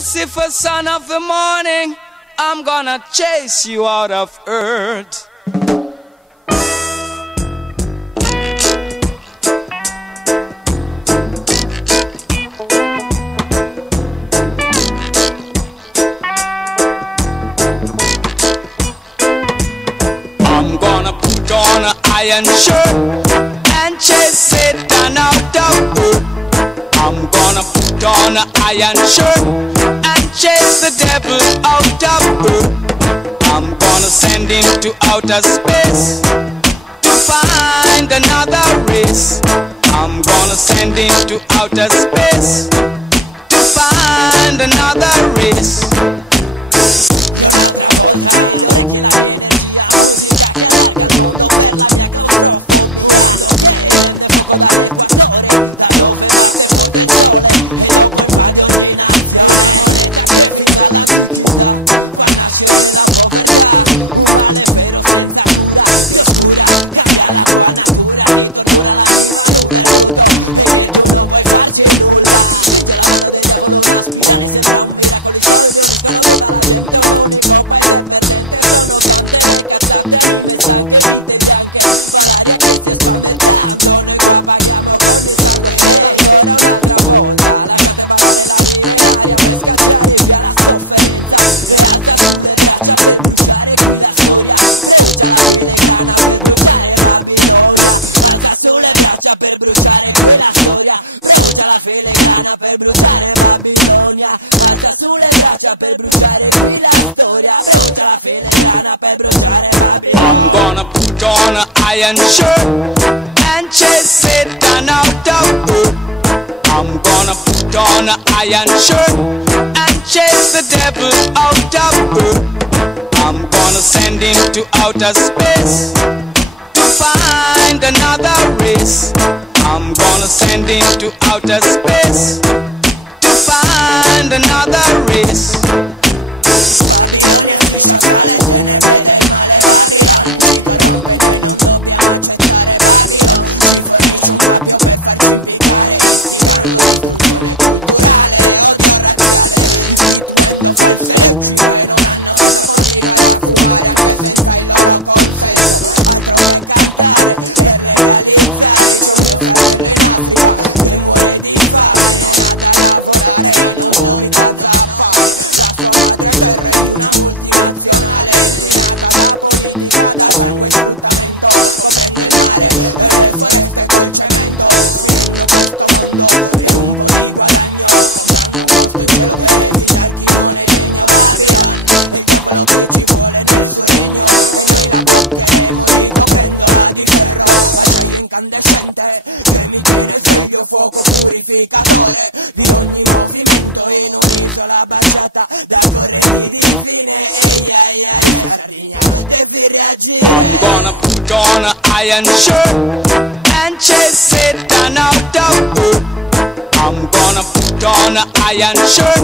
Lucifer, son of the morning, I'm gonna chase you out of earth. I'm gonna put on an iron shirt and chase Satan out of earth. I'm gonna put on an iron shirt and chase the devil out of earth. I'm gonna send him to outer space to find another race. I'm gonna send him to outer space to find another race. I'm gonna put on an iron shirt and chase Satan out of earth. I'm gonna put on an iron shirt and chase the devil out of earth. I'm gonna send him to outer space to find another race. I'm gonna send him to outer space to find another race. I'm gonna put on an iron shirt and chase Satan out of earth. I'm gonna put on an iron shirt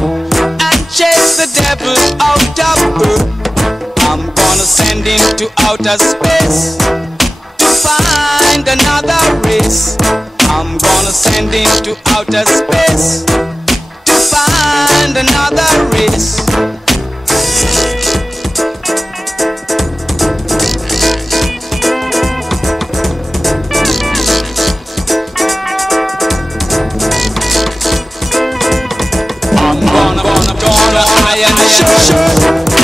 and chase the devil out of earth. I'm gonna send him to outer space to find another race. I'm gonna send him to outer space to find another race. I'm gonna put on an iron shirt